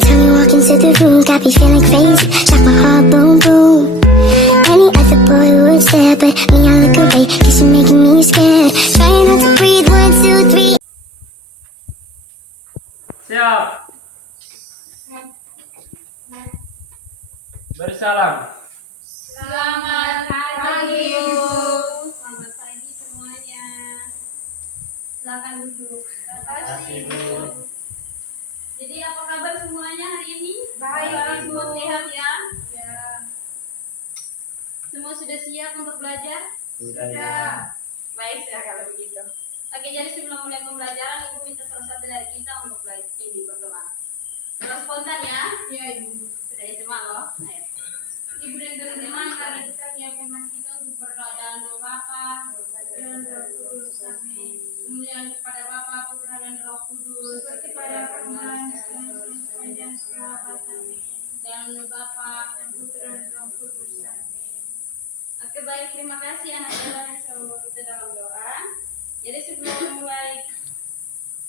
time you walk into the room, got me feeling crazy, shot my heart boom boom. Any other boy would stare, but me I look away, cause you're making me scared. Trying not to breathe, 1, 2, 3. Siap. Bersalam. Selamat pagi, Bu. Selamat pagi semuanya. Silakan duduk. Terima kasih, Bu. Jadi apa kabar semuanya hari ini? Baik, semua sehat ya? Ya. Semua sudah siap untuk belajar? Sudah. Baik, sudah kalau begitu. Oke, jadi sebelum mulai pembelajaran, Ibu minta salah satu dari kita untuk belajar ini berdoa. Kalau spontan ya? Iya, Ibu. Sudah diterima loh. Ayo. Ibu dan teman-teman, kami kita siapkan hati kita untuk berdoa dalam nama Bapa dan Roh Kudus. Amin. Kemuliaan kepada Bapa, Putra dan Roh Kudus, seperti pada permulaan, sepanjang segala abad. Amin. Dalam nama Bapa dan Putra dan Roh Kudus. Amin. Oke, baik, terima kasih anak Ella yang selalu kita dalam doa. Jadi sebelum mulai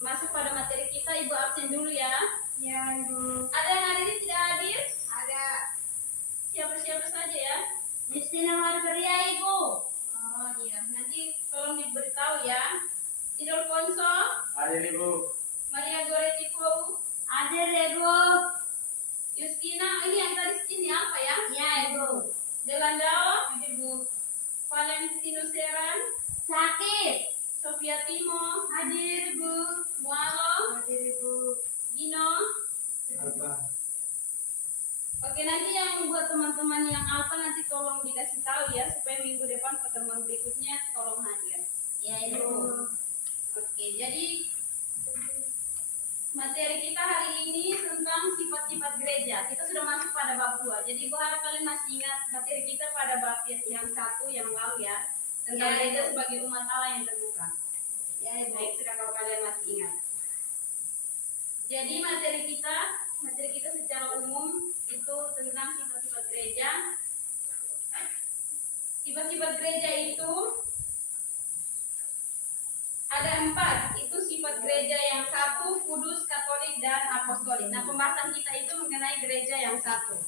masuk pada materi kita, Ibu absen dulu ya. Ya, Ibu. Ada yang hari ini tidak hadir? Ada. Siapa-siapa saja ya. Justina Margaria, Ibu. Oh iya, nanti tolong diberitahu ya. Idol Ponso. Hadir Ibu. Maria Goretipo. Hadir Ibu. Justina, ini yang tadi sini apa ya? Ya, Ibu. Delandao. Hadir Bu. Valentino Seran. Sakit. Sofia Timo. Hadir Bu. Mualo. Hadir Ibu. Gino. Apa? Oke, nanti yang buat teman-teman yang alfa nanti tolong dikasih tahu ya supaya minggu depan pertemuan berikutnya tolong hadir. Ya, Ibu. Oke, jadi materi kita hari ini tentang sifat-sifat gereja. Kita sudah masuk pada bab 2. Jadi Ibu harap kalian masih ingat materi kita pada bab yang 1 yang lalu ya. Tentang gereja sebagai umat Allah yang terbuka. Ya, baik, sudah kalau kalian masih ingat. Jadi materi kita secara umum itu tentang sifat-sifat gereja. Sifat-sifat gereja itu ada 4. Itu sifat gereja yang 1, kudus, katolik, dan apostolik. Nah, pembahasan kita itu mengenai gereja yang 1.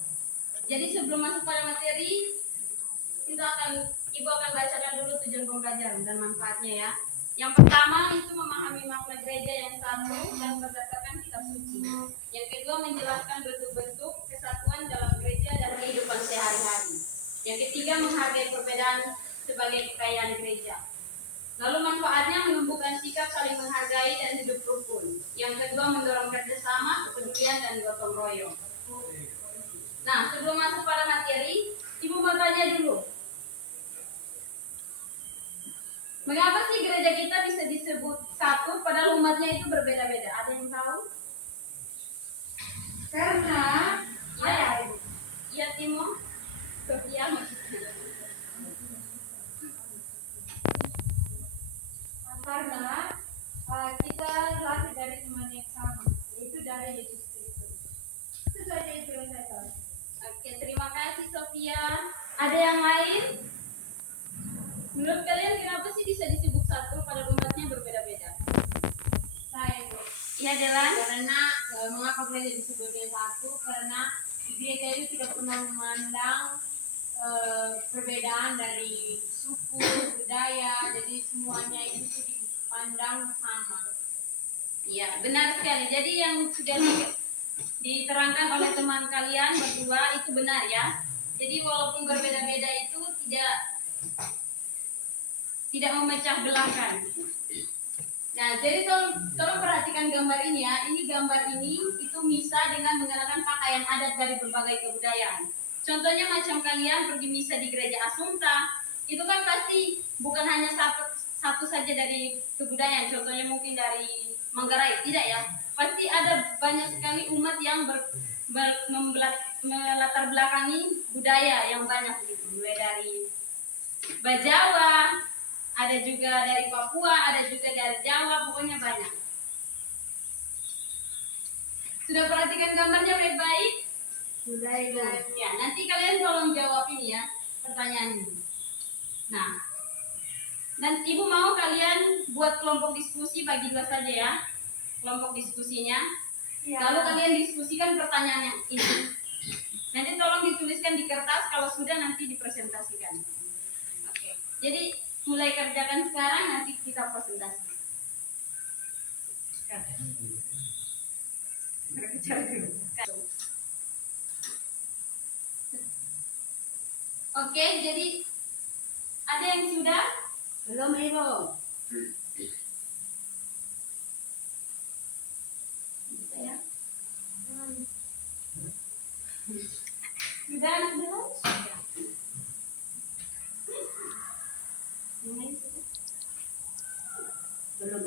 Jadi sebelum masuk pada materi, Ibu akan bacakan dulu tujuan pembelajaran dan manfaatnya ya. Yang pertama itu memahami makna gereja yang 1 dan berdasarkan kitab suci. Yang kedua menjelaskan bentuk-bentuk kesatuan dalam gereja dan kehidupan sehari-hari. Yang ketiga menghargai perbedaan sebagai kekayaan gereja. Lalu manfaatnya menumbuhkan sikap saling menghargai dan hidup rukun. Yang kedua mendorong kerjasama, kepedulian dan gotong royong. Nah, sebelum masuk pada materi, Ibu mau tanya dulu. Mengapa sih gereja kita bisa disebut satu padahal umatnya itu berbeda-beda? Ada yang tahu? Karena ya Timo, Sofia maksudnya. Karena kita lahir dari iman yang sama, yaitu dari Yesus Kristus. Itu saja itu yang saya tahu. Oke, terima kasih Sofia. Ada yang lain? Menurut kalian kenapa sih bisa disebut satu padahal umatnya berbeda-beda? Saya, Bu. Iya, Delan. Karena mengapa gereja disebutnya satu? Karena gereja itu tidak pernah memandang perbedaan dari suku, budaya, jadi semuanya itu dipandang sama. Iya, benar sekali. Jadi yang sudah diterangkan oleh teman kalian berdua itu benar ya. Jadi walaupun berbeda-beda itu tidak memecah belahkan. Nah, jadi tolong perhatikan gambar ini ya. Ini gambar ini itu misa dengan mengenakan pakaian adat dari berbagai kebudayaan. Contohnya macam kalian pergi misa di gereja Asunta, itu kan pasti bukan hanya satu saja dari kebudayaan. Contohnya mungkin dari Manggarai, tidak ya? Pasti ada banyak sekali umat yang melatar belakangi budaya yang banyak gitu. Mulai dari Bajawa, ada juga dari Papua, ada juga dari Jawa, pokoknya banyak. Sudah perhatikan gambarnya baik-baik? Sudah, Ibu. Ya, nanti kalian tolong jawab ini ya, pertanyaan ini. Nah, dan Ibu mau kalian buat kelompok diskusi bagi 2 saja ya, kelompok diskusinya. Ya. Lalu kalian kalian diskusikan pertanyaan yang ini. Nanti tolong dituliskan di kertas, kalau sudah nanti dipresentasikan. Oke. Jadi mulai kerjakan sekarang, nanti kita presentasi. Oke, jadi ada yang sudah? Belum, Ibu. Bisa ya? Sudah anak belum? Sudah. Yang lain sudah? Belum.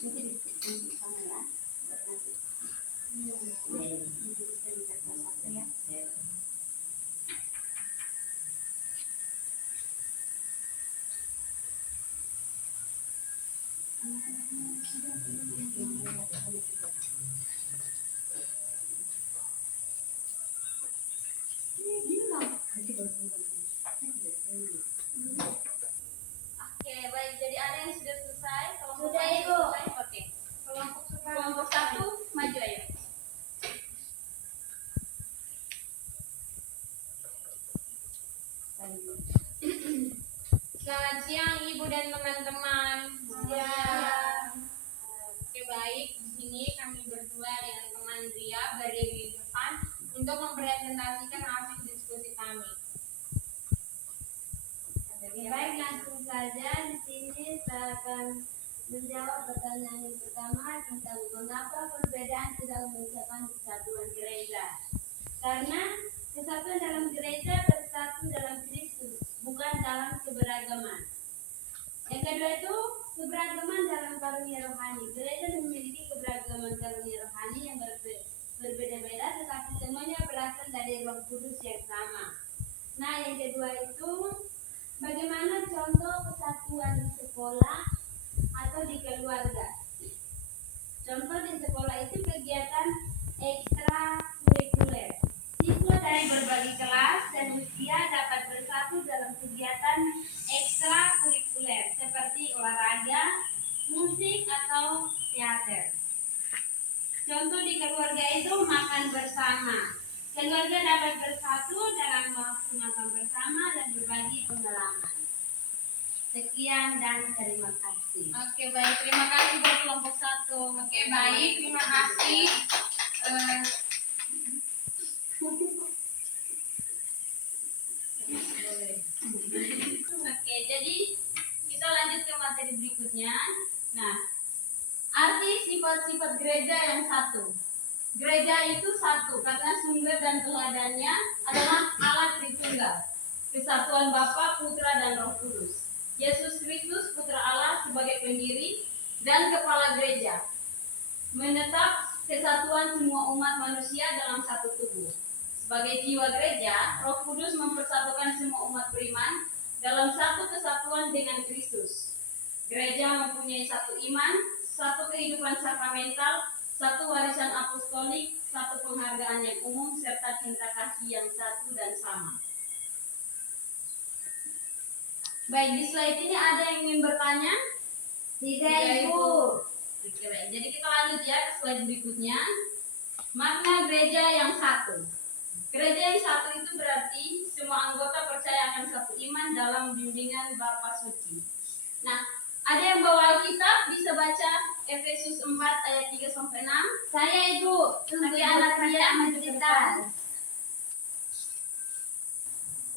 Nanti di sana ya. Nanti bisa di kertas satu ya. Oke, baik. Jadi ada yang sudah selesai? Sudah, Ibu. Oke. Kelompok satu, maju ayo. Selamat siang, Ibu dan teman-teman. Oke, baik. Di sini kami berdua dengan teman Ria berdiri di depan untuk mempresentasikan hasil diskusi kami. Baik, langsung saja di sini saya akan menjawab pertanyaan yang pertama tentang mengapa perbedaan tidak memisahkan kesatuan gereja. Karena kesatuan dalam gereja bersatu dalam Kristus, bukan dalam keberagaman. Yang kedua itu keberagaman dalam karunia rohani. Gereja memiliki keberagaman karunia rohani yang berbeda-beda, tetapi semuanya berasal dari Roh Kudus yang sama. Nah, yang kedua itu bagaimana contoh kesatuan di sekolah atau di keluarga? Contoh di sekolah itu kegiatan ekstrakurikuler. Siswa dari berbagai kelas dan usia dapat bersatu dalam kegiatan ekstrakurikuler seperti olahraga, musik, atau teater. Contoh di keluarga itu makan bersama. Keluarga dapat bersatu dalam waktu makan bersama dan berbagi pengalaman. Sekian dan terima kasih. Oke, baik. Terima kasih buat kelompok satu. Oke, baik. Terima kasih. Oke, jadi kita lanjut ke materi berikutnya. Nah, arti sifat-sifat gereja yang satu. Gereja itu satu karena sumber dan teladannya adalah Allah Tritunggal, kesatuan Bapa, Putra, dan Roh Kudus. Yesus Kristus, Putra Allah sebagai pendiri dan kepala gereja, menetap kesatuan semua umat manusia dalam satu tubuh. Sebagai jiwa gereja, Roh Kudus mempersatukan semua umat beriman dalam satu kesatuan dengan Kristus. Gereja mempunyai satu iman, satu kehidupan sakramental, satu warisan apostolik, satu penghargaan yang umum, serta cinta kasih yang satu dan sama. Baik, di slide ini ada yang ingin bertanya? Tidak, Ibu. Oke, baik. Jadi kita lanjut ya ke slide berikutnya. Makna gereja yang satu. Gereja yang satu itu berarti semua anggota percaya akan satu iman dalam bimbingan Bapa Suci. Nah, ada yang bawa Alkitab, bisa baca Efesus 4 ayat 3 sampai 6. Saya, Ibu. Bagi anak Ria maju ke depan.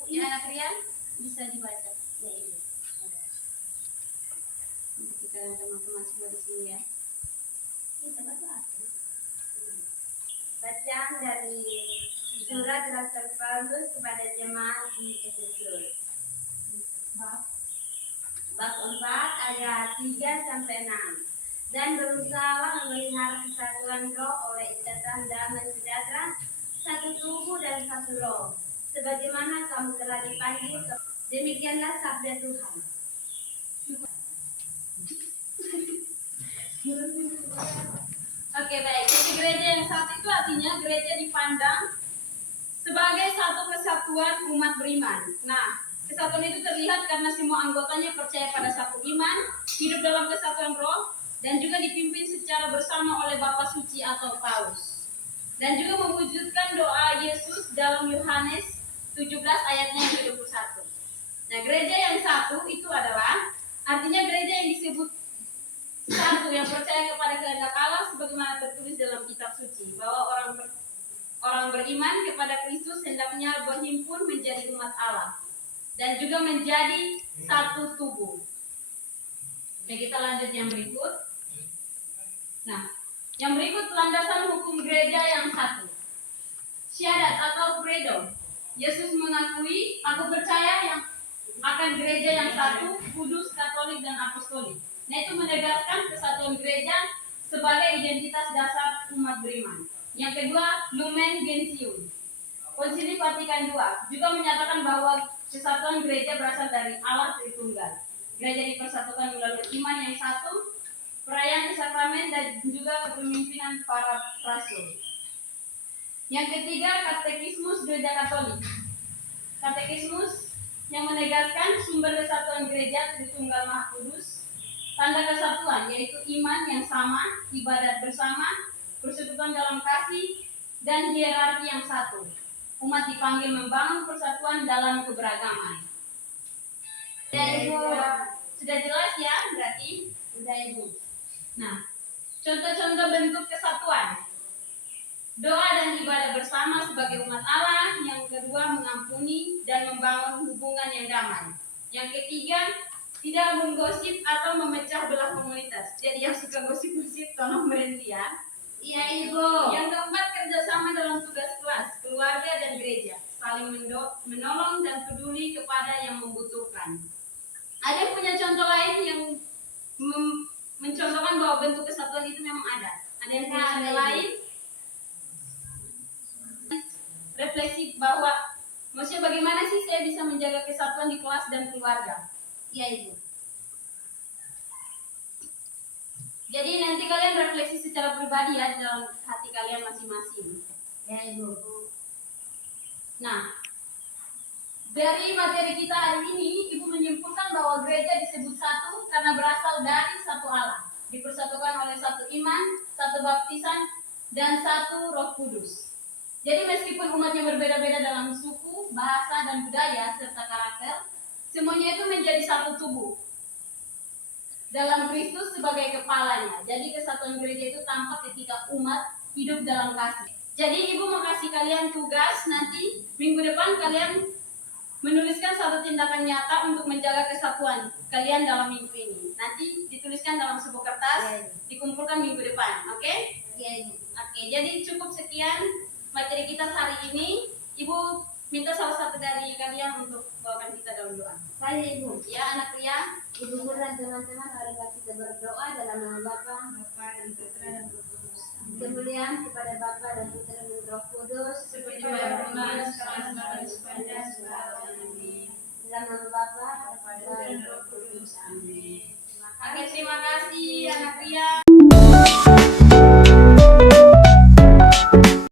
Ya, anak Ria bisa dibaca. Ya, ini. Untuk kita teman-teman semua di sini ya. Kita baca apa? Bacaan dari surat Rasul Paulus kepada jemaat di Efesus. Bab 4 ayat 3 sampai 6. Dan berusaha memelihara kesatuan roh oleh ikatan damai sejahtera, satu tubuh dan satu roh. Sebagaimana kamu telah dipanggil, demikianlah sabda Tuhan. Oke, baik. Jadi gereja yang satu itu artinya gereja dipandang sebagai satu kesatuan umat beriman. Nah, kesatuan itu terlihat karena semua anggotanya percaya pada satu iman, hidup dalam kesatuan roh, dan juga dipimpin secara bersama oleh Bapa Suci atau Paus. Dan juga mewujudkan doa Yesus dalam Yohanes 17 ayatnya yang ke-21. Nah, gereja yang satu itu adalah artinya gereja yang disebut satu yang percaya kepada kehendak Allah sebagaimana tertulis dalam kitab suci bahwa orang beriman kepada Kristus hendaknya berhimpun menjadi umat Allah dan juga menjadi satu tubuh. Oke, kita lanjut yang berikut. Nah, yang berikut landasan hukum gereja yang satu. Syahadat atau credo. Yesus mengakui, aku percaya yang akan gereja yang satu, kudus, katolik, dan apostolik. Nah, itu menegaskan kesatuan gereja sebagai identitas dasar umat beriman. Yang kedua, Lumen Gentium. Konsili Vatikan II juga menyatakan bahwa kesatuan gereja berasal dari Allah Tritunggal. Gereja dipersatukan melalui iman yang satu, perayaan sakramen, dan juga kepemimpinan para rasul. Yang ketiga, Katekismus Gereja Katolik. Katekismus yang menegaskan sumber kesatuan gereja Tritunggal Maha Kudus, tanda kesatuan yaitu iman yang sama, ibadat bersama, persekutuan dalam kasih, dan hierarki yang satu. Umat dipanggil membangun persatuan dalam keberagaman. Sudah jelas ya berarti? Sudah Ibu. Nah, contoh-contoh bentuk kesatuan. Doa dan ibadah bersama sebagai umat Allah. Yang kedua, mengampuni dan membangun hubungan yang damai. Yang ketiga, tidak menggosip atau memecah belah komunitas. Jadi yang suka gosip-gosip tolong berhenti ya. Iya Ibu. Yang keempat, kerjasama dalam tugas kelas, keluarga dan gereja, saling menolong dan peduli kepada yang membutuhkan. Ada yang punya contoh lain yang mencontohkan bahwa bentuk kesatuan itu memang ada. Ada yang punya contoh lain? Refleksi bahwa maksudnya bagaimana sih saya bisa menjaga kesatuan di kelas dan keluarga? Iya Ibu. Jadi nanti kalian refleksi secara pribadi ya dalam hati kalian masing-masing. Ya Ibu. Nah, dari materi kita hari ini, Ibu menyimpulkan bahwa gereja disebut satu karena berasal dari satu Allah, dipersatukan oleh satu iman, satu baptisan, dan satu Roh Kudus. Jadi meskipun umatnya berbeda-beda dalam suku, bahasa, dan budaya, serta karakter, semuanya itu menjadi satu tubuh dalam Kristus sebagai kepalanya. Jadi kesatuan gereja itu tampak ketika umat hidup dalam kasih. Jadi Ibu mau kasih kalian tugas nanti minggu depan kalian menuliskan satu tindakan nyata untuk menjaga kesatuan kalian dalam minggu ini. Nanti dituliskan dalam sebuah kertas, dikumpulkan minggu depan, oke? Iya Ibu. Oke, jadi cukup sekian materi kita hari ini. Ibu minta salah satu dari kalian untuk bawakan kita dalam doa. Saya Ibu. Ya, anak pria. Ibu dan teman-teman, marilah kita berdoa dalam nama Bapa, Dan Putra dan Roh Kudus. kemuliaan kepada Bapa dan Putra dan Roh Kudus, Seperti pada permulaan, sekarang, dan sepanjang segala zaman. Amin. dalam nama Bapa